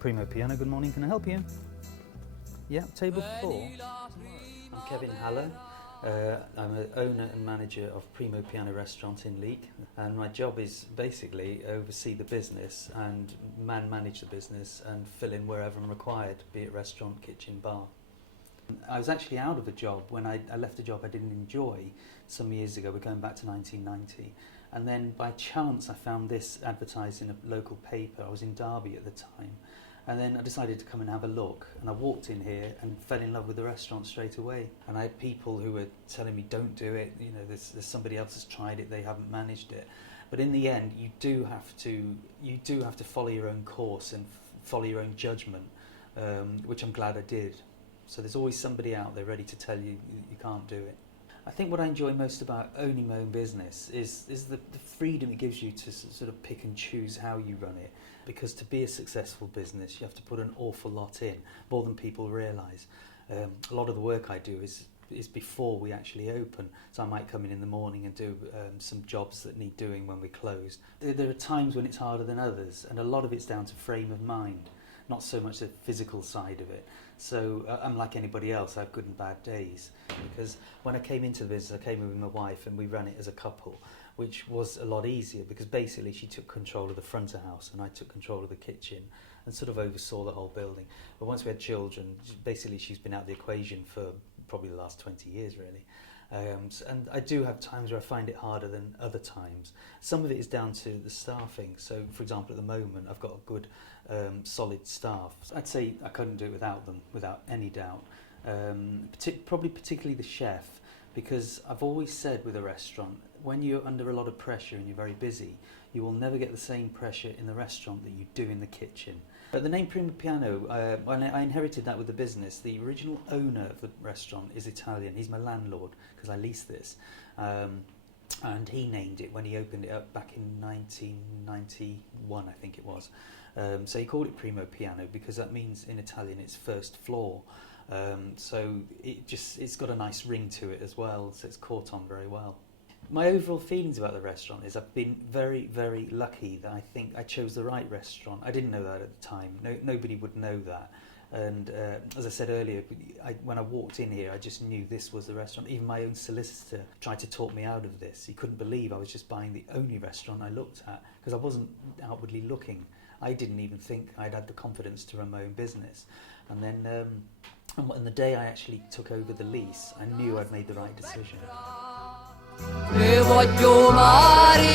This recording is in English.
Primo Piano, good morning, can I help you? Yeah, table 4. I'm Kevin Haller. I'm an owner and manager of Primo Piano restaurant in Leek, and my job is basically oversee the business and manage the business and fill in wherever I'm required, be it restaurant, kitchen, bar. I was actually out of a job when I left a job I didn't enjoy some years ago. We're going back to 1990, and then by chance I found this advertised in a local paper. I was in Derby at the time, and then I decided to come and have a look, and I walked in here and fell in love with the restaurant straight away. And I had people who were telling me, don't do it, you know, there's somebody else has tried it, they haven't managed it. But in the end, you do have to follow your own course and follow your own judgment, which I'm glad I did. So there's always somebody out there ready to tell you you can't do it. I think what I enjoy most about owning my own business is the freedom it gives you to sort of pick and choose how you run it. Because to be a successful business, you have to put an awful lot in, more than people realise. A lot of the work I do is before we actually open. So I might come in the morning and do some jobs that need doing when we're closed. There are times when it's harder than others, and a lot of it's down to frame of mind, not so much the physical side of it. So I'm like anybody else, I have good and bad days. Because when I came into the business, I came in with my wife and we ran it as a couple, which was a lot easier because basically she took control of the front of house and I took control of the kitchen and sort of oversaw the whole building. But once we had children, basically she's been out of the equation for probably the last 20 years really. And I do have times where I find it harder than other times. Some of it is down to the staffing. So, for example, at the moment, I've got a good, solid staff. I'd say I couldn't do it without them, without any doubt. Probably particularly the chef, because I've always said with a restaurant, when you're under a lot of pressure and you're very busy, you will never get the same pressure in the restaurant that you do in the kitchen. But the name Primo Piano, when I inherited that with the business, the original owner of the restaurant is Italian. He's my landlord because I leased this. And he named it when he opened it up back in 1991, I think it was. So he called it Primo Piano because that means in Italian it's first floor. So it's got a nice ring to it as well, so it's caught on very well. My overall feelings about the restaurant is I've been very, very lucky that I think I chose the right restaurant. I didn't know that at the time. Nobody would know that. And as I said earlier, when I walked in here, I just knew this was the restaurant. Even my own solicitor tried to talk me out of this. He couldn't believe I was just buying the only restaurant I looked at because I wasn't outwardly looking. I didn't even think I'd had the confidence to run my own business. And then and the day I actually took over the lease, I knew I'd made the right decision. E voglio amare